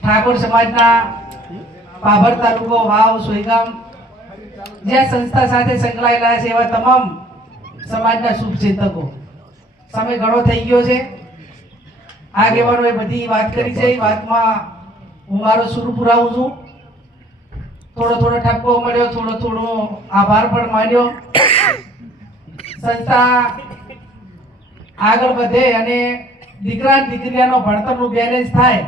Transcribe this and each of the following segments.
ઠાકોર સમાજના પાભર તાલુકો વાવ સોઈગામ જે સંસ્થા સાથે સંકળાયેલા છે એવા તમામ સમાજના શુભચિંતકો સમય ઘણો થઈ ગયો છે. આગેવાનોએ બધી વાત કરી છે. વાતમાં હું મારો સુર પુરાવું છું. થોડો ઠપકો મળ્યો, થોડો આભાર પણ માન્યો. સંસ્થા આગળ વધે અને દીકરા દીકરીનો ભણતરનું બેલેન્સ થાય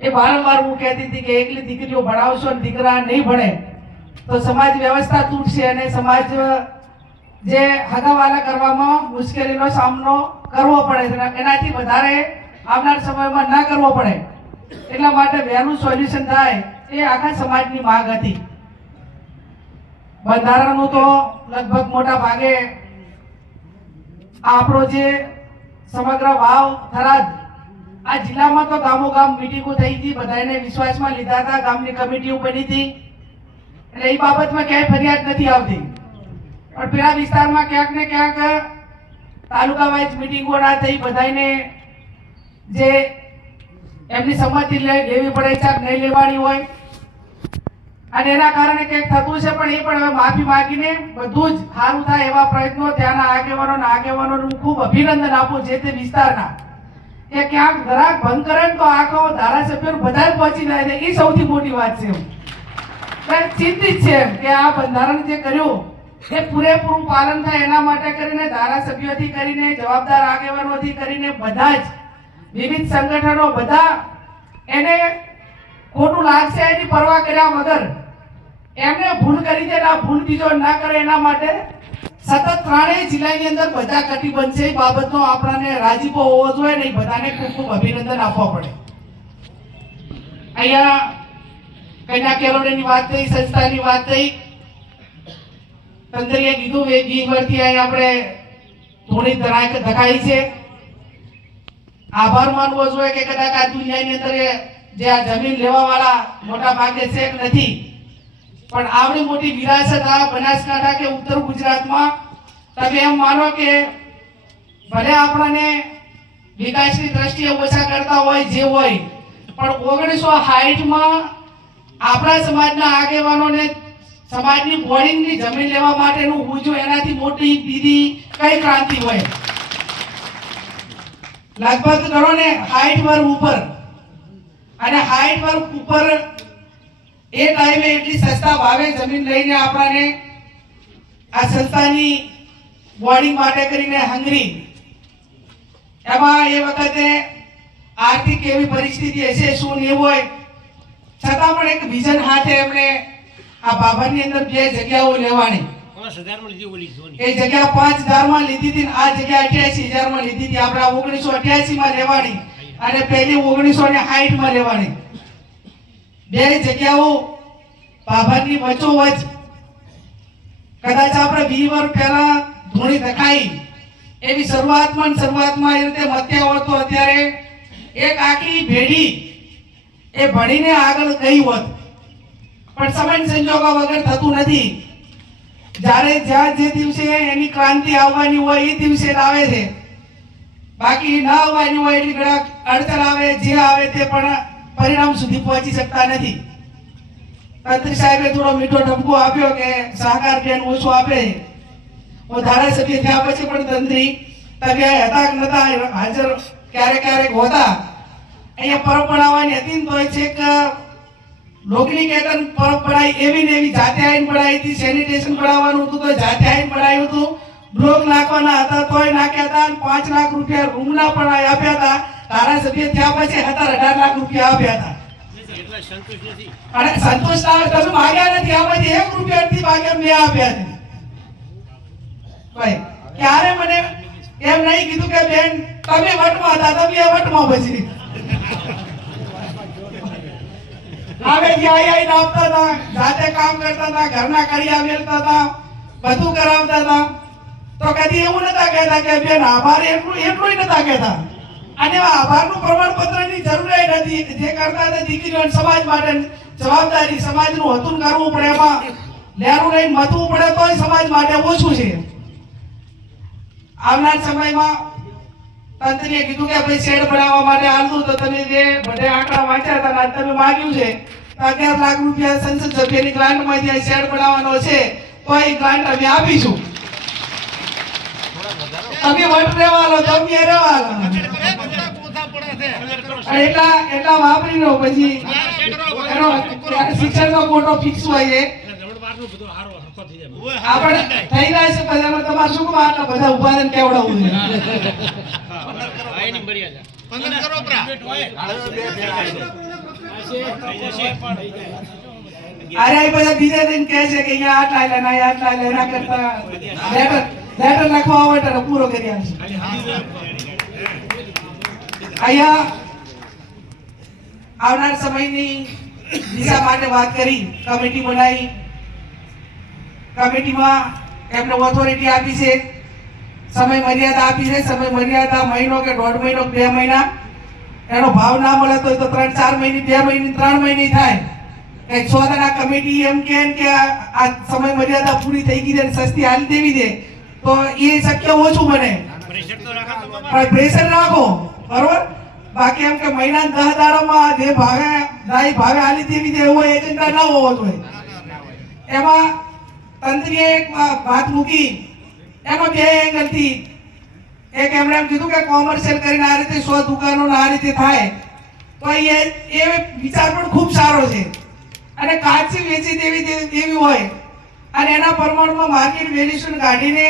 એ વારંવાર હું કહેતી હતી કે એકલી દીકરીઓ ભણાવશો અને દીકરા નહીં ભણે તો સમાજ વ્યવસ્થા તૂટશે અને સમાજ જે હગાવાલા કરવામાં મુશ્કેલીનો સામનો કરવો પડે, એનાથી વધારે આવનાર સમયમાં ના કરવો પડે એટલા માટે વહેલું સોલ્યુશન થાય એ આખા સમાજની માંગ હતી. બંધારણનું તો લગભગ મોટા ભાગે આપણો જે સમગ્ર વાવ થરાદ આ જિલ્લામાં તો ગામો ગામ મીટિંગો થઈ હતી, બધાને વિશ્વાસમાં લીધા હતા, ગામની કમિટીઓ બની હતી એટલે એ બાબતમાં ક્યાંય ફરિયાદ નથી આવતી. પણ પેલા વિસ્તારમાં ક્યાંક ને ક્યાંક તાલુકા વાઇઝ મીટિંગો ના થઈ, બધાને જે એમની સંમતિ લેવી પડે છે નહીં લેવાની હોય અને એના કારણે કંઈક થતું છે. પણ એ પણ હવે માફી માંગીને બધું જ સારું થાય એવા પ્રયત્નો ત્યાંના આગેવાનોનું ખૂબ અભિનંદન આપું જે તે વિસ્તારના કે ક્યાંક ગ્રાહક ભંગ કરે તો આખો ધારાસભ્યો બધા જ પહોંચી જાય છે. એ સૌથી મોટી વાત છે. ચિંતિત છે કે આ બંધારણ જે કર્યું એ પૂરેપૂરું પાલન થાય એના માટે કરીને ધારાસભ્યોથી કરીને જવાબદાર આગેવાનોથી કરીને બધા જ વિવિધ સંગઠનો બધા એને ખોટું લાગશે એની પરવા કર્યા વગર એમને ભૂલ કરી દે, આ ભૂલ બીજો ના કરે એના માટે સતત ત્રણેય જિલ્લાની અંદર બધા કટિબદ્ધ છે. એ બાબતનો આપણને રાજીપો હોવો જોઈએ ને બધાને ખૂબ ખૂબ અભિનંદન આપવા પડે. અહીંયા કન્યા કેળવણીની વાત થઈ, સંસ્થાની વાત થઈ, તંત્રીએ કીધું એ ગીરવરથી અહીં આપણે થોડી ધકાઈ છે. આભાર માનવો જોઈએ કે કદાચ આ દુનિયાની અંદર જે આ જમીન લેવા વાળા મોટા ભાગે છે નથી, પણ આવડી મોટી વિરાસત આ બનાસકાંઠા કે ઉત્તર ગુજરાતમાં તમે એમ માનો કે ભલે આપણને વિકાસની દ્રષ્ટિએ ઓછા કરતા હોય જે હોય, પણ 1960માં આપણા સમાજના આગેવાનોને સમાજની બોર્ડિંગની જમીન લેવા માટેનું ઉજો એનાથી મોટી બીજી કઈ ક્રાંતિ હોય. લગભગ ગણો ને 60 વર્ષ ઉપર અને 60 વર્ષ ઉપર એ ટાઈમે એટલી સસ્તા ભાવે જમીન લઈને આપણને આ સંસ્થાની બોર્ડિંગ માટે કરીને હંગરી. એમાં એ વખતે આર્થિક એવી પરિસ્થિતિ હશે શું નહીં હોય, છતાં પણ એક વિઝન હાથે એમણે આ બાબરની અંદર 2 જગ્યાઓ લેવાની. એ જગ્યા 5000 માં લીધી હતી, આ જગ્યા 88000 માં લીધી હતી. આપણે 1988 માં લેવાની અને પહેલી 1960 માં લેવાની. 2 જગ્યાઓ બાબરની વચ્ચોવચ્ચ કદાચ આપણે 20 વર્ષ પહેલા ધૂણી ધકાઈ એવી શરૂઆતમાં એ રીતે મત્યા હોત તો અત્યારે એક આખી પેઢી એ ભણીને આગળ ગઈ હોત. પણ સમય સંજોગો વગર થતું નથી. જ્યારે જ્યાં જે દિવસે એની ક્રાંતિ આવવાની હોય એ દિવસે આવે છે, બાકી ના આવવાની હોય એટલી ઘણા અડચણ આવે, જે આવે તે પણ પરિણામ સુધી પહોંચી શકતા નથી. તંત્રી સાહેબે થોડો મીઠો ઠપકો આપ્યો કે સહકાર બેન ઓછો આપે. હું ધારાસભ્ય થયા પછી પણ તંત્રી તમે હતા કે નતા હાજર ક્યારેક હોતા. અહીંયા પરબ બનાવવાની હતી તો છેક લોકની કેતન પરબ પડાઈ એવી ને એવી જાતે આવીને પડાઈ હતી. સેનિટેશન પડાવવાનું હતું તો જાતે આવીને પડાયું હતું. બ્લોક નાખવાના હતા તોય નાખ્યા હતા. 5 લાખ રૂપિયા રૂમના પણ આપ્યા હતા. ધારાસભ્ય થયા પછી 17-18 લાખ રૂપિયા આપ્યા હતા. અને સંતોષ ના તમે માગ્યા નથી, આમાંથી 1 રૂપિયાથી માગ્યા મેં આપ્યા છે. ભાઈ ક્યારે મને એમ નહીં કીધું કે બેન તમે વટમાં હતા, તમે વટમાં પછી આવે આવીને આપતા હતા, જાતે કામ કરતા હતા, ઘરના કડિયા વેલતા હતા, બધું કરાવતા હતા. તો કદી એવું નતા કહેતા કે બેન આભાર, એટલું નતા કહેતા. અને આભારનું પ્રમાણપત્રની જરૂર નથી. જે કરતા હતા દીકરીઓ સમાજ માટે જવાબદારી સમાજનું હતું કરવું પડે, એમાં લેરું લઈને મથવું પડે તોય સમાજ માટે ઓછું છે. આવનાર સમયમાં તંત્રીએ કીધું કે ભાઈ શેડ બનાવવા માટે હાલતું તો તમે જે બધે આંકડા વાંચ્યા હતા અને તમે માગ્યું છે તો 11 લાખ રૂપિયા સંસદ સભ્યની ગ્રાન્ટમાંથી આ શેડ બનાવવાનો છે તો એ ગ્રાન્ટ અમે આપીશું. તમે વટ રહેવાનો તમે રહેવાનો એટલા વાપરી લો પછી એનો શિક્ષણનો કોટો ફિક્સ હોય છે આપણે થઈ જાય છે પછી અમે તમારે શું કામ આટલા બધા ઉભા રહીને કેવડાવવું છે અરે એ બધા બીજા દિન કહે છે કે અહીંયા આટલા લે ના આટલા લે ના કરતા લેટર લખવા આવે તો પૂરો કરી આવશે. અહીંયા આવનાર સમયની દિશા માટે વાત કરી, કમિટી બનાવી, કમિટીમાં એમને ઓથોરિટી આપી છે, સમય મર્યાદા આપી છે. સમય મર્યાદા મહિનો કે 1.5 મહિનો 2 મહિના, એનો ભાવ ના મળે તો 3-4 મહિને 2 મહિને 3 મહિને થાય. એક 6 જણા કમિટી એમ કે આ સમય મર્યાદા પૂરી થઈ ગઈ છે સસ્તી હાલી દેવી છે તો એ શક્ય ઓછું બને. પ્રેશર રાખો બરોબર. બાકી એમ કે મહિના 10 દાડામાં જે ભાવે હાલી દેવી છે એવો એજન્ડા ના હોવો જોઈએ. એમાં તંત્રીએ એક વાત મૂકી, એમાં 2 એંગલથી. એક એમણે એમ કીધું કે કોમર્શિયલ કરીને આ રીતે 100 દુકાનો આ રીતે થાય તો એ વિચાર પણ ખૂબ સારો છે. અને કાચી વેચી દેવી હોય અને એના પ્રમાણમાં માર્કેટ વેલ્યુએશન કાઢીને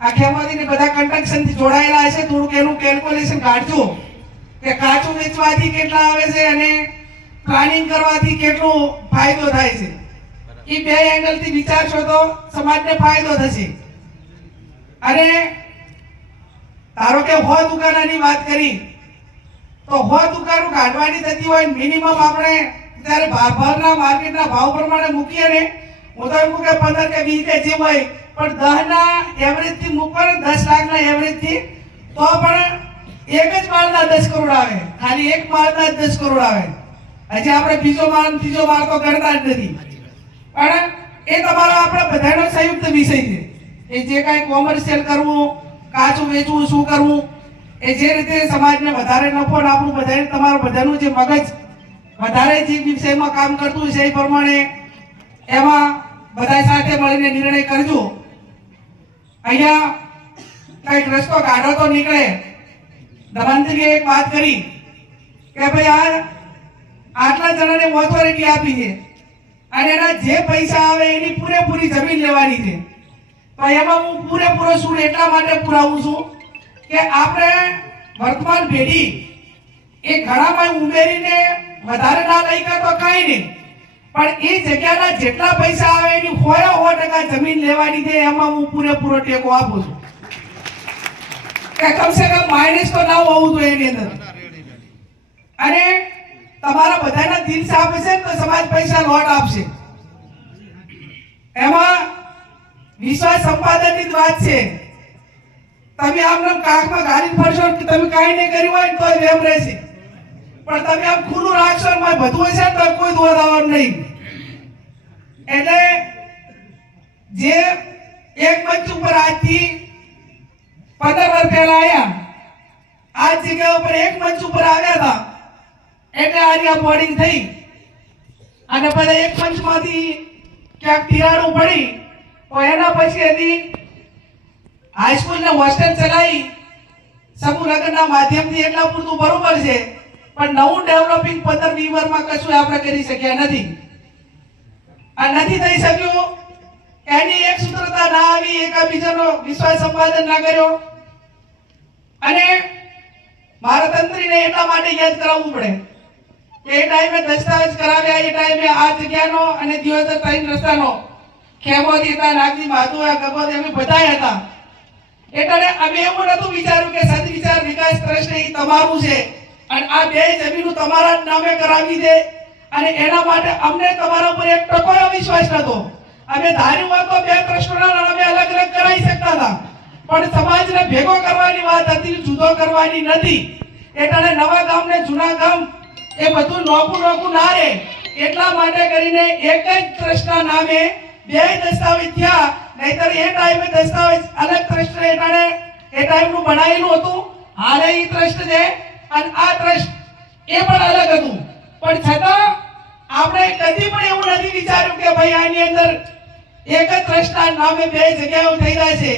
આખ્યામાંથી બધા કન્સ્ટ્રક્શનથી જોડાયેલા હશે, થોડુંક એનું કેલ્ક્યુલેશન કાઢજો કે કાચું વેચવાથી કેટલા આવે છે અને પ્લાનિંગ કરવાથી કેટલો ફાયદો થાય છે. એ 2 એંગલથી વિચારશો તો સમાજને ફાયદો થશે. અને ધારો કે 100 દુકાનોની વાત કરી તો 100 દુકાનો કાઢવાની થતી હોય મિનિમમ આપણે ત્યારે બહારના માર્કેટના ભાવ પ્રમાણે મૂકીએ ને, હું તો એમ કહું કે 15 કે 20 કે જે હોય પણ 10 ના એવરેજથી મૂકો ને 10 લાખના એવરેજથી તો પણ એક જ માળના 10 કરોડ આવે, ખાલી એક માળના 10 કરોડ આવે. હજી આપણે બીજો માળ ત્રીજો માળ તો ગણતા જ નથી. પણ એ તમારો આપણે બધાનો સંયુક્ત વિષય છે. એ જે કાંઈ કોમર્શિયલ કરવું, કાચું વેચવું, શું કરવું, એ જે રીતે સમાજને વધારે નફો ને આપણું બધાને તમારું બધાનું જે મગજ વધારે જે વિષયમાં કામ કરતું છે એ પ્રમાણે એમાં બધા સાથે મળીને નિર્ણય કરજો. અહીંયા કઈક રસ્તો કાઢો તો નીકળે. ધમંત્રીએ એક વાત કરી કે ભાઈ આટલા જણાને ઓથોરિટી આપી છે અને એના જે પૈસા આવે એની પૂરેપૂરી જમીન લેવાની છે. તો એમાં હું પૂરેપૂરો સૂર એટલા માટે પુરાવું છું કે આપણે વર્તમાન પેઢી એ ઘણામાં ઉમેરીને વધારે ના લઈ ગયા તો કાંઈ નહીં, પણ એ જગ્યાના જેટલા પૈસા આવે એની 100% જમીન લેવાની છે. એમાં હું પૂરેપૂરો ટેકો આપું છું કે કમસે કમ માઇનસ તો ના હોવું જોઈએ એની અંદર. અને તમારા બધાના દિલ સાફ હશે તો સમાજ પૈસા લોટ આપશે. એમાં વિશ્વાસ સંપાદનની જ વાત છે. તમે આમ કાખમાં ગાળી ફરશો કે તમે કાંઈ નહીં કર્યું હોય તો વેમ રહેશે, પણ તમે આમ ખુલ્લું રાખશો ને બધું હશે તો કોઈ દોડાવવાનું નહીં. એટલે જે એક મંચ ઉપર આજથી 15 વર્ષ પહેલા આવ્યા, આ જગ્યા ઉપર એક મંચ ઉપર આવ્યા હતા એટલે આર્યા બોર્ડિંગ થઈ અને બધા એક મંચમાંથી ક્યાંક તિરાડું પડી તો એના પછી એની હાઈસ્કૂલ ને હોસ્ટેલ ચલાવી સમૂહ લગ્નના માધ્યમથી એટલા પૂરતું બરોબર છે, પણ નવું ડેવલપિંગ 15-20 વર્ષમાં કશું આપણે કરી શક્યા નથી. આ નથી થઈ શક્યું એની એક સૂત્રતા ના આવી, એકબીજાનો વિશ્વાસ સંપાદન ના કર્યો. અને મારા તંત્રીને એટલા માટે યાદ કરાવવું પડે કે એ ટાઈમે દસ્તાવેજ કરાવ્યા, એ ટાઈમે આ જગ્યાનો અને દિયોદર 3 રસ્તાનો ખેમોથી હતા, નાગજી માધુઆ ગગોદ અમે બધા હતા. એટલે અમે એવું નતું વિચાર્યું કે સદવિચાર વિકાસ ટ્રસ્ટ એ તમારું છે અને આ 2 જમીનો તમારા નામે કરાવી દે અને એના માટે અમને તમારા ઉપર 1% વિશ્વાસ નતો. અમે ધાર્યું હોત તો 2 ટ્રસ્ટોના નામે અલગ અલગ કરાવી શકતા હતા, પણ સમાજને ભેગો કરવાની વાત હતી, જુદો કરવાની નથી. એટલે નવા ગામ ને જૂના ગામ એ બધું નોખું ના રહે એટલા માટે કરીને એક જ ટ્રસ્ટના નામે 2 દસ્તાવેજ થયા. નહીતર એ ટાઈમે દસ્તાવેજ અલગ ટ્રસ્ટ એ ટાઈમનું બનાવેલું હતું. હાલે ઈ ટ્રસ્ટ છે અને આ ટ્રસ્ટ એ પણ અલગ હતું, પણ છતાં આપણે કદી પણ એવું નથી વિચાર્યું કે ભાઈ આની અંદર એક જ ટ્રસ્ટના નામે બે જગ્યાઓ થઈ જાય છે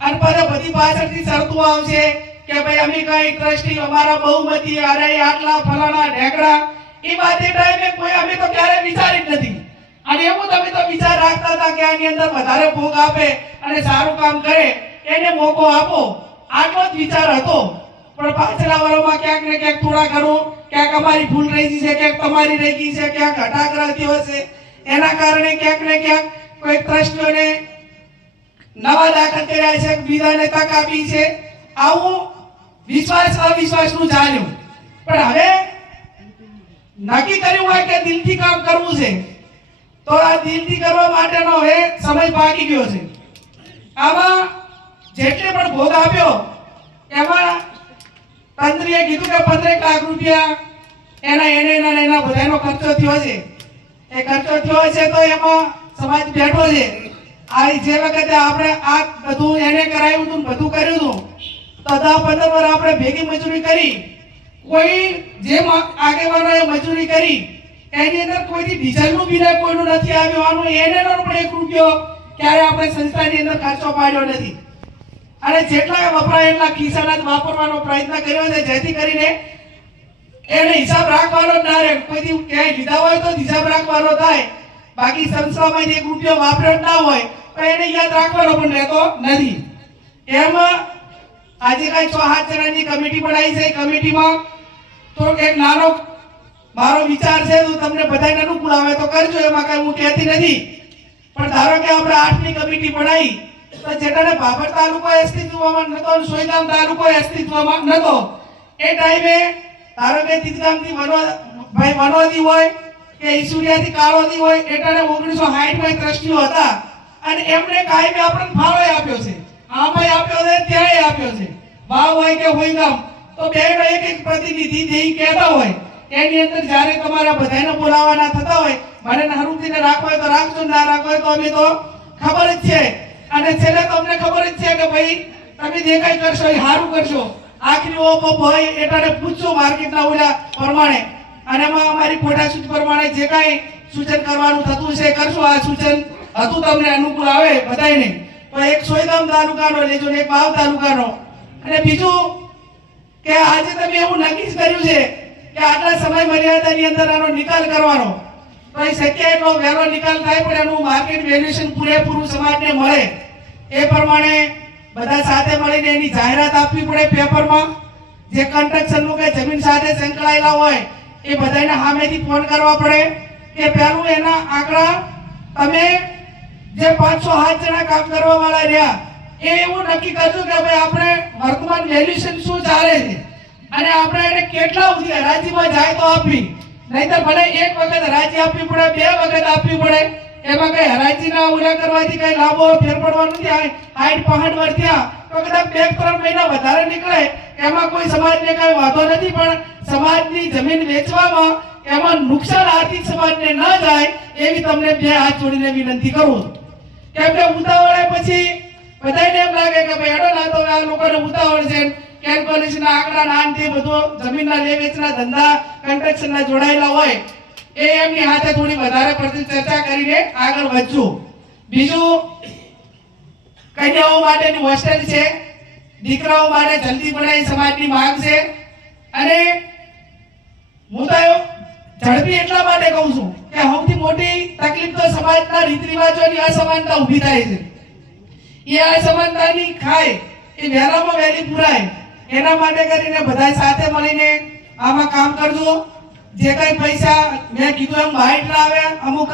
અને પછી બધી પાછળથી શરતો આવશે કે ભાઈ અમે કઈ ટ્રસ્ટી અમારા બહુમતી અરે આટલા ફલાણા ઢેકડા એ વાત એ ટાઈમે કોઈ અમે તો ક્યારે વિચારી જ નથી. અને એવું તમે તો વિચાર રાખતા હતા કે આની અંદર વધારે ભોગ આપે અને સારું કામ કરે એને મોકો આપો, આટલો જ વિચાર હતો. પણ પાછલા વર્ષોમાં ક્યાંક ને ક્યાંક થોડા ઘણું ક્યાંક અમારી ભૂલ રહી ગઈ છે, ક્યાંક તમારી રહી ગઈ છે, ક્યાંક હટાગ્રહ થયો છે, એના કારણે ક્યાંક ને ક્યાંક કોઈ ટ્રસ્ટીઓને નવા દાખલ કર્યા છે, બીજાને તક આપી છે. આવું વિશ્વાસ અવિશ્વાસનું ચાલ્યું. પણ હવે નક્કી કર્યું હોય કે દિલથી કામ કરવું છે તો આ દિલથી કરવા માટેનો હવે સમય પાકી ગયો છે. આમાં જેટલે પણ ભોગ આપ્યો એમાં તંત્રીએ કીધું કે 15 લાખ રૂપિયા એના બધાનો ખર્ચો થયો છે. એ ખર્ચો થયો છે તો એમાં સમાજ બેઠો છે. આ જે વખતે આપણે આ બધું એને કરાવ્યું હતું, બધું કર્યું હતું તો 10-15 વાર આપણે ભેગી મજૂરી કરી. કોઈ જે આગેવાનોએ મજૂરી કરી એની અંદર કોઈથી ડીઝલનું બિલ કોઈનું નથી આવ્યું. આનું એનો પણ 1 રૂપિયો ક્યારે આપણે સંસ્થાની અંદર ખર્ચો પાડ્યો નથી. અને જેટલા વપરાય એટલા ખિસ્સાના જ વાપરવાનો પ્રયત્ન કર્યો છે, જેથી કરીને એને હિસાબ રાખવાનો જ ના રહે. કોઈથી ક્યાંય લીધા હોય તો હિસાબ રાખવાનો થાય, બાકી સંસ્થામાં 1 રૂપિયો વાપર્યો જ ના હોય તો એને યાદ રાખવાનો પણ રહેતો નથી. એમાં આજે કઈ 6-7 જણાની કમિટી બનાવી છે. કમિટીમાં તો એક નાનો મારો વિચાર છે, તો તમને બધાને અનુકૂળ આવે તો કરજો, એમાં કઈ હું કહેતી નથી. પણ ધારો કે આપણે 8ની કમિટી બનાવી તો જેટાને ભાભર તાલુકો અસ્તિત્વમાં નતો અને સોયગામ તાલુકો અસ્તિત્વમાં નતો, એ ટાઈમે ધારો કે તીતગામથી વનોદી હોય કે ઈસુરિયાથી કાળોદી હોય, એટાને 1960 માં ટ્રસ્ટીઓ હતા અને એમણે કાયમે આપણને ફાળો આપ્યો છે. આમાંય આપ્યો છે, ત્યાંય આપ્યો છે. વાવ હોય કે હોયગામ તો બેનો એક પ્રતિનિધિ જે કહેતા હોય એની અંદર જ્યારે તમારા બધાને બોલાવવાના થતા હોય, મને હરુદીને રાખો હોય તો રાખજો, ના રાખો હોય તો અમે તો ખબર જ છે. અને છેલ્લે તો અમને ખબર જ છે કે ભાઈ તમે જે કઈ કરશો એ સારું કરશો. આખરી ઓપો ભાઈ એટાને પૂછજો માર્કેટના ઓલા પ્રમાણે, અને એમાં અમારી ફોટાશૂટ પ્રમાણે જે કઈ સૂચન કરવાનું થતું છે કરશો. આ સૂચન હતું તમને અનુકૂળ આવે બધાને તો એક સોયગામ તાલુકાનો લેજો ને એક વાવ તાલુકાનો. અને બીજું કે આજે તમે એવું નક્કી કર્યું છે કે આટલા સમય મર્યાદાની અંદર આનો નિકાલ કરવાનો, તો એ શક્ય એટલો વહેલો નિકાલ થાય પણ એનું માર્કેટ વેલ્યુએશન પૂરેપૂરું સમાજને મળે એ પ્રમાણે બધા સાથે મળીને એની જાહેરાત આપવી પડે પેપરમાં. જે કન્સ્ટ્રક્શનનું કે જમીન સાથે સંકળાયેલા હોય એ બધાને સામેથી ફોન કરવા પડે કે પહેલું એના આંકડા તમે જે 500-7 જણા કામ કરવા વાળા રહ્યા એ એવું નક્કી કરજો કે ભાઈ આપણે વર્તમાન વેલ્યુએશન શું ચાલે છે અને આપણે એને કેટલા સુધી હરાજીમાં જાય તો આપવી, નહીતર ભલે એક વખત હરાજી આપવી પડે, 2 વખત આપવી પડે, એમાં કઈ હરાજીના ઉલ્લેખ કરવાથી કઈ લાભો ફેર પડવા નથી. 60-65 વર્ષ થયા તો કદાચ 2-3 મહિના વધારે નીકળે એમાં કોઈ સમાજને કઈ વાંધો નથી, પણ સમાજની જમીન વેચવામાં એમાં નુકસાન આર્થિક સમાજને ન જાય એવી તમને 2 હાથ જોડીને વિનંતી કરું. કેમ કે ઉતાવળે પછી બધાને એમ લાગે કે ભાઈ હેડો ના તો આ લોકોને ઉતાવળ છે, કેલ્ક્યુલેશનના આંકડા નાન તે બધું જમીનના લે વેચના ધંધા કન્સ્ટ્રક્શનના જોડાયેલા હોય એ એમની હાથે થોડી વધારે પડતી ચર્ચા કરીને આગળ વધશું. બીજું કન્યાઓ માટેની હોસ્ટેલ છે, દીકરાઓ માટે જલ્દી બનાવી સમાજની માંગ છે. અને હું તો ઝડપી એટલા માટે કહું છું કે સૌથી મોટી તકલીફ તો સમાજના રીત રિવાજોની અસમાનતા ઊભી થાય છે. એ અસમાનતાની ખાય એ વહેલામાં વહેલી પુરાય એના માટે કરીને બધા સાથે મળીને આમાં કામ કરજો. જે કઈ પૈસા મેં કીધું એમ બાઇટ ના આવે, અમુક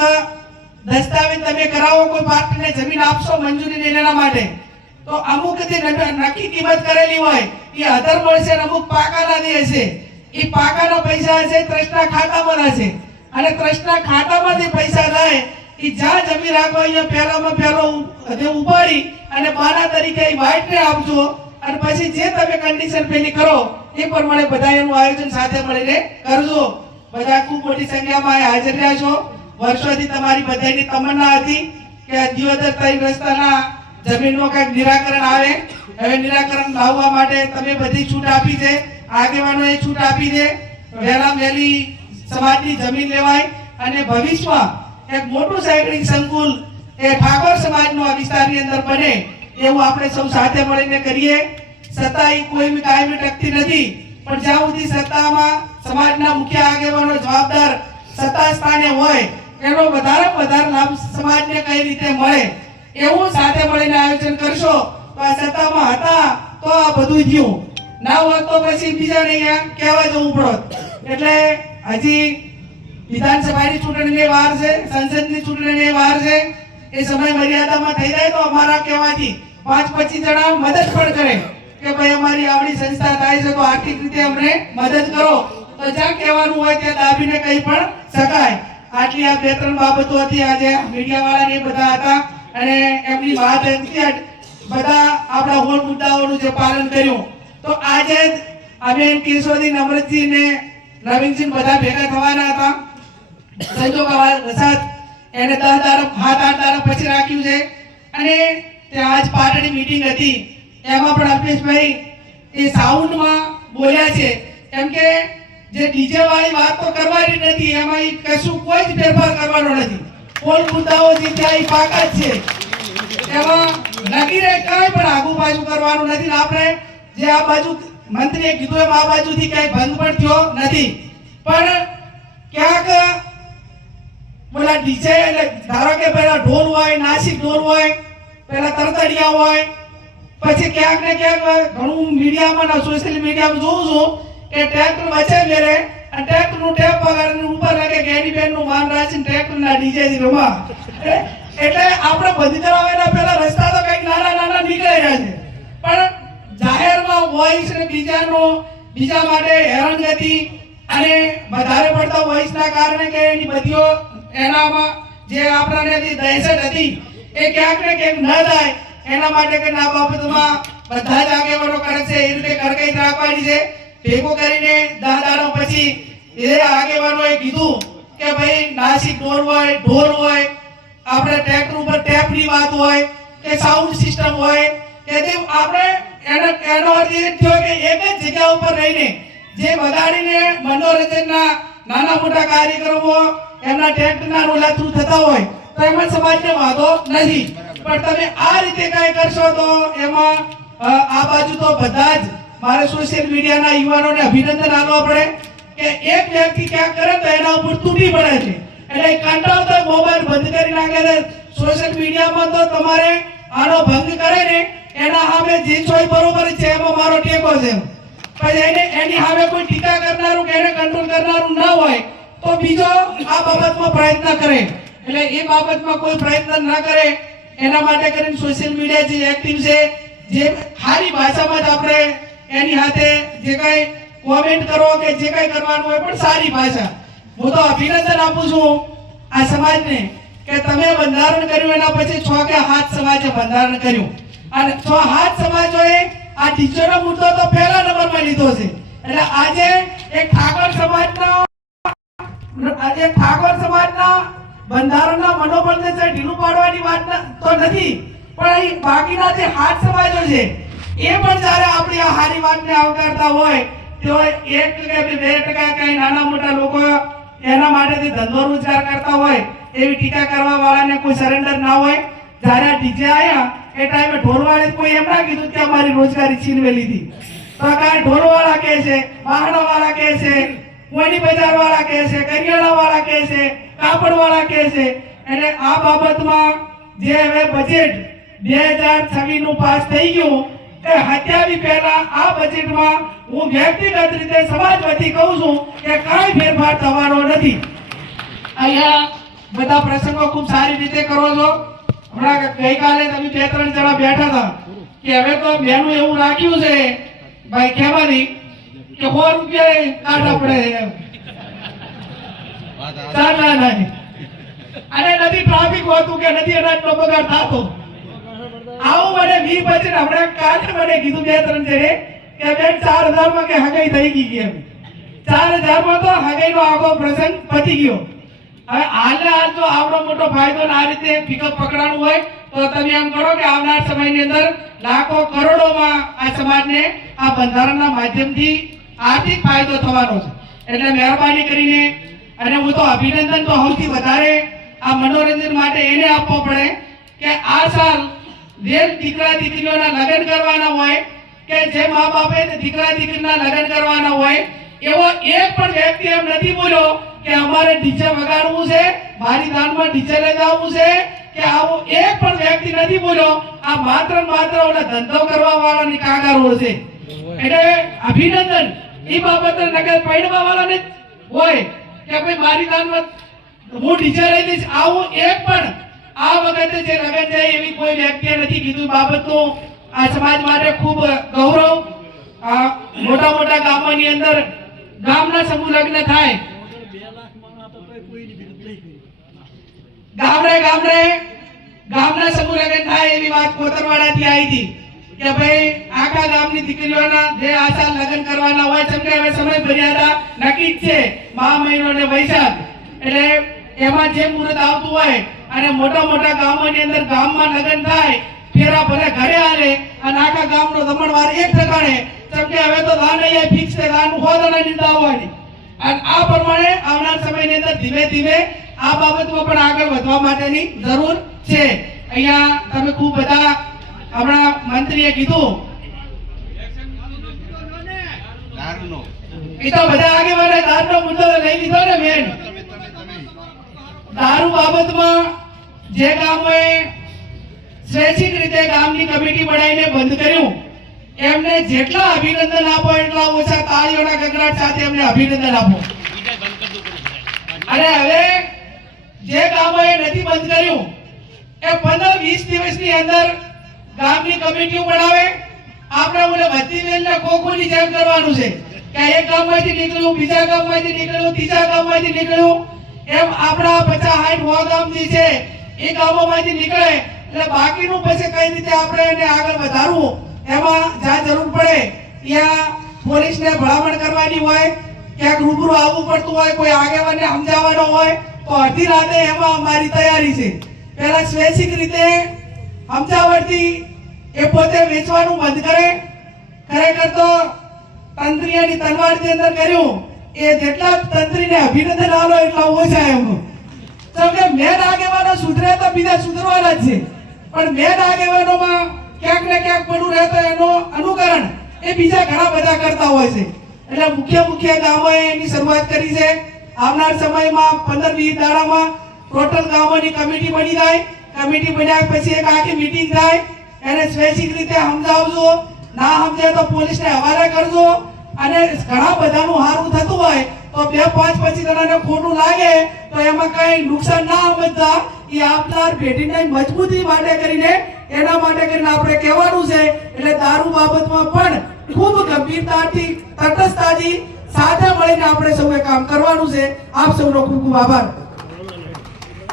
દસ્તાવેજ તમે કરાવો, કોઈ પાર્ટીને જમીન આપશો મંજૂરી લેવા માટે તો અમુક જે નક્કી કિંમત કરેલી હોય એ અધર મળશે અને અમુક પાકાના દે છે. એ પાકાના પૈસા હશે ટ્રસ્ટના ખાતામાં હશે અને ટ્રસ્ટના ખાતામાં જે પૈસા જાય એ જ્યાં જમીન રાખો અહીંયા પહેલામાં પહેલો ઉપાડી અને બાના તરીકે એ વાઇટને આપજો અને પછી જે તમે કન્ડિશન પેલી કરો એ પ્રમાણે બધા એનું આયોજન સાથે મળીને કરજો. બધા ખૂબ મોટી સંખ્યામાં હાજર રહ્યા છો. વર્ષોથી તમારી બધાની તમન્ના હતી કે દિયોદર 3 રસ્તાના જમીનનો કંઈક નિરાકરણ આવે. હવે નિરાકરણ લાવવા માટે તમે બધી છૂટ આપી છે, આગેવાનોએ છૂટ આપી છે. વહેલા વહેલી સમાજની જમીન લેવાય અને ભવિષ્યમાં એક મોટું સાયકલિંગ સંકુલ એ ઠાકોર સમાજનો આ વિસ્તારની અંદર બને એવું આપણે સૌ સાથે મળીને કરીએ. સત્તા એ કોઈ કાયમી ટકતી નથી, પણ જ્યાં સુધી સત્તામાં સમાજના મુખ્ય આગેવાનો જવાબદાર સત્તા સ્થાને હોય એનો વધારે લાભ સમાજને કઈ રીતે મળે એવું સાથે મળીને આયોજન કરશો તો આ સત્તામાં હતા તો આ બધું થયું, ના હોત તો પછી બીજાને અહીંયા કહેવા જવું પડત. એટલે હજી વિધાનસભાની ચૂંટણીની વાર છે, સંસદની ચૂંટણીની વાર છે. એ સમય મર્યાદામાં થઈ જાય તો અમારા કહેવાથી 5-25 જણા મદદ પણ કરે કે ભાઈ અમારી આવડી સંસ્થા થાય છે તો આર્થિક રીતે અમને મદદ કરો, તો જ્યાં કહેવાનું હોય ત્યાં દાબીને કંઈ પણ શકાય. આટલી આ 2-3 બાબતો હતી. આજે મીડિયાવાળાને બધા હતા અને એમની વાત હતી, બધા આપણા હોલ મુદ્દાઓનું જે પાલન કર્યું. તો આજે જ અમે કેશોદી, નમ્રતજી ને નવીનજી બધા ભેગા થવાના હતા. સંજોગ વસાત એને 10 તારીખ 7-8 તારીખ પછી રાખ્યું છે અને ત્યાં આજ પાટણની મીટિંગ હતી. એમાં પણ અલ્પેશભાઈ એ સાઉન્ડમાં બોલ્યા છે એમ કે જે ડીજે વાળી વાત તો કરવાની નથી, એમાં કશું કોઈ જ ફેરફાર કરવાનો નથી. કોલ મુદ્દાઓ જે ત્યાં પાકા જ છે, એમાં નગીરે કાંઈ પણ આગુ પાછું કરવાનું નથી. આપણે જે આ બાજુ મંત્રીએ કીધું એમ આ બાજુથી ક્યાંય ભંગ પણ થયો નથી. પણ ક્યાંક બોલા ડીજે એટલે ધારો કે પેલા ઢોલ હોય, નાસિક ઢોલ હોય, પેલા તરતડિયા હોય, પછી ક્યાંક ને ક્યાંક ઘણું મીડિયામાં સોશિયલ મીડિયામાં જોઉં છું કે ટ્રેક્ટર વચ્ચે મેરે અને ટ્રેક્ટરનું ટેપ વગાડીને ઉપર લાગે ગેરીબેનનું માન રાખીને ટ્રેક્ટરના ડીજેથી રમવા. એટલે આપણે બંધ કરાવવાના પહેલા રસ્તા તો કંઈક નાના નીકળી રહ્યા છે, પણ જાહેરમાં વોઇસ ને બીજા માટે હેરાનગતિ અને વધારે પડતા વોઇસના કારણે કે એની બધીઓ એનામાં જે આપણાને દહેશત હતી એ ક્યાંક ને ક્યાંક ન થાય એના માટે કે આ બાબતમાં બધા જ આગેવાનો કરે છે એ રીતે કડકાઈ રાખવાની છે. ભેગો કરીને 10 દાડા પછી એ આગેવાનોએ કીધું કે ભાઈ નાસિક ઢોલ હોય, આપણે ટ્રેક્ટર ઉપર ટેપની વાત હોય કે સાઉન્ડ સિસ્ટમ હોય કે આપણે એનો અર્થ એ થયો કે એક જ જગ્યા ઉપર રહીને જે વગાડીને મનોરંજનના નાના મોટા કાર્યક્રમો એમના ટ્રેક્ટરના રોલા થ્રુ થતા હોય તો એમાં સમાજને વાંધો નથી. પણ તમે આ રીતે કઈ કરશો તો એમાં આ બાજુ તો બધા જ મારે સોશિયલ મીડિયાના યુવાનોને અભિનંદન આપવા પડે કે એક વ્યક્તિ ક્યાંક કરે તો એના ઉપર તૂટી પડે છે. એટલે કંટાળતો મોબાઈલ બંધ કરી નાખે છે. સોશિયલ મીડિયામાં તો તમારે આનો ભંગ કરે ને એના સામે જે છોય બરોબર છે એમાં મારો ટેકો છે. પછી એની સામે કોઈ ટીકા કરનારું કે એને કંટ્રોલ કરનારું ના હોય તો બીજો આ બાબતમાં પ્રયત્ન કરે. એટલે એ બાબતમાં કોઈ પ્રયત્ન ના કરે એના માટે કરીને સોશિયલ મીડિયા જે એક્ટિવ છે, જે સારી ભાષામાં જ આપણે એની સાથે જે કઈ કોમેન્ટ કરો કે જે કઈ કરવાનું હોય પણ સારી ભાષા. હું તો અભિનંદન આપું છું આ સમાજને કે તમે બંધારણ કર્યું એના પછી 6 કે 7 સમાજે બંધારણ કર્યું અને 6-7 સમાજોએ આ ટીચરનો મુદ્દો તો પહેલા નંબરમાં લીધો છે. એટલે આજે એક ઠાકોર સમાજના બંધારણના મનોબળને ઢીલું પાડવાની વાત તો નથી, પણ બાકીના જે 7 સમાજો છે એ પણ જ્યારે આપણી આ સારી વાતને આવકારતા હોય તો 1% કે 2% કઈ નાના મોટા લોકો એના માટે ધંધો રોજગાર કરતા હોય એવી ટીકા કરવા વાળાને કોઈ સરેન્ડર ના હોય. જ્યારે આ ડીજે આયા એ ટાઈમે ઢોલવાળે કોઈ એમ ના કીધું કે અમારી રોજગારી છીનવી લીધી. તો કાંઈ ઢોલવાળા કહે છે, વાહણવાળા કહે છે, કોઈની બજારવાળા કહે છે, કરિયાણાવાળા કહે છે, કાપડવાળા કહે છે. એટલે આ બાબતમાં જે હવે બજેટ 2026 નું પાસ થઈ ગયું એ હત્યાવી પહેલા આ બજેટમાં હું વ્યક્તિગત રીતે સમાજ વતી કહું છું કે કાંઈ ફેરફાર થવાનો નથી. અહીંયા બધા પ્રસંગો ખૂબ સારી રીતે કરો છો. હમણાં ગઈકાલે તમે 2-3 જણા બેઠા હતા કે હવે તો મેનુ એવું રાખ્યું છે ભાઈ કહેવાની કે 100 રૂપિયા કાઢવા પડે ચાલના નહીં અને નથી ટ્રાફિક હોતું કે નથી અનાજનો બગાડ થતો. આવું મને 20 પછી હમણાં કાલે મને કીધું 2-3 જણે કે બેન 4000 માં કે હગાઈ થઈ ગઈ એમ. 4000 માં તો હગાઈનો આખો પ્રસંગ પતી ગયો. હવે હાલ જો આવડો મોટો ફાયદો આ રીતે પિકઅપ પકડાણું હોય તો તો તમે એમ કરો કે આવનાર સમયની અંદર લાખો કરોડોમાં આ સમાજને આ બંધારણના માધ્યમથી આર્થિક ફાયદો થવાનો છે. એટલે મહેરબાની કરીને, અને હું તો અભિનંદન તો સૌથી વધારે આ મનોરંજન માટે એને આપવો પડે કે આ સાલ જે દીકરા દીકરીઓના લગ્ન કરવાના હોય કે જે મા બાપે દીકરા દીકરીના લગ્ન કરવાના હોય એવો એક પણ વ્યક્તિ એમ નથી બોલ્યો કે અમારે ડીજે વગાડવું છે, મારી દાનમાં ડીજે લઈ જવું છે, કે આવો એક પણ વ્યક્તિ નથી બોલ્યો. આ માત્ર ને માત્ર ઓલા ધંધો કરવા વાળાની કાગારો છે. એટલે અભિનંદન એ બાબતે નગર પૈડવા વાળાને હોય કે ભાઈ મારી દાનમાં હું ડીજે લઈ દઈશ. આવું એક પણ આ વખતે જે લગન જાય એવી કોઈ વ્યક્તિએ નથી કીધું. બાબતનું આ સમાજ માટે ખૂબ ગૌરવ. આ મોટા મોટા ગામોની અંદર ગામના સમૂહ લગ્ન થાય, ગામના સમૂહ લગ્ન થાય એવી વાત કોતરવાડાથી આવી હતી કે ભાઈ આખા ગામની દીકરીઓના જે આ સાલ લગ્ન કરવાના હોય છે કે હવે સમય મર્યાદા નક્કી જ છે, મહા મહિનો અને વૈશાખ. એટલે એમાં જે મુહૂર્ત આવતું હોય અને મોટા મોટા ગામોની અંદર ગામમાં લગ્ન થાય, ફેરા ભલે ઘરે આલે અને આખા ગામનો દમણવાર એક ઠકાણે. કેમ કે હવે તો દાન અહીંયા ફિક્સ છે, દાન હોદના નિંદા આવવાની. અને આ પ્રમાણે આવનાર સમયની અંદર ધીમે ધીમે આ બાબતમાં પણ આગળ વધવા માટેની જરૂર છે. અહીંયા તમે ખૂબ બધા હમણાં મંત્રીએ કીધું એ તો બધા આગેવાને દારૂનો મુદ્દો લઈ લીધો ને. મેન દારૂ બાબતમાં જે ગામોએ સ્વૈચ્છિક રીતે ગામની કમિટી બનાવીને બંધ કર્યું એમને જેટલા અભિનંદન આપો એટલા ઓછા તાળીઓના ગગડાટ સાથે એમને અભિનંદન આપો. અને હવે જે ગામોએ નથી બંધ કર્યું એ 15-20 દિવસની અંદર ગામની કમિટીઓ બનાવે. આપણે ઓલે બધી વેલને કોકોની જેમ કરવાનું છે કે એક ગામમાંથી નીકળ્યું, બીજા ગામમાંથી નીકળ્યું, ત્રીજા ગામમાંથી નીકળ્યું, એમ આપણા 50-60 ગામ જે છે એ ગામોમાંથી નીકળે. એટલે બાકીનું પછી કઈ રીતે આપણે એને આગળ વધારવું, એમાં જ્યાં જરૂર પડે ત્યાં પોલીસને ભલામણ કરવાની હોય, ક્યાંક રૂબરૂ આવવું પડતું હોય, કોઈ આગેવાનને સમજાવવાનો હોય તો અડધી રાતે એમાં અમારી તૈયારી છે. પહેલા સ્વૈચ્છિક રીતે સમજાવટથી એ પોતે વેચવાનું બંધ કરે. ખરેખર તો તંત્રીની તલવારની અંદર કર્યું એ જેટલા તંત્રીને અભિનંદન આલો એટલા ઓછા એમનું. કેમ કે મેન આગેવાનો સુધરે તો બીજા સુધરવાના જ છે, પણ મેન આગેવાનોમાં ક્યાંક ને ક્યાંક પડું રહે તો એનું અનુકરણ એ બીજા ઘણા બધા કરતા હોય છે. એટલે મુખ્ય ગામોએ એની શરૂઆત કરી છે. આવનાર સમયમાં 15-20 દાડામાં ટોટલ ગામોની કમિટી બની જાય. કમિટી બન્યા પછી એક આખી મીટિંગ થાય, એને સ્વૈચ્છિક રીતે સમજાવજો, ના સમજે તો પોલીસને હવાલે કરજો. અને ઘણા બધાનું હારું થતું હોય તો 2-5-25 જણાને ખોટું લાગે તો એમાં કઈ નુકસાન ના સમજતા એ આપનાર પેઢીને મજબૂતી માટે કરીને એના માટે કરીને આપણે કહેવાનું છે. એટલે દારૂ બાબતમાં પણ ખૂબ ગંભીરતાથી, તટસ્થતાથી સાથે મળીને આપણે સૌએ કામ કરવાનું છે. આપ સૌનો ખૂબ ખૂબ આભાર.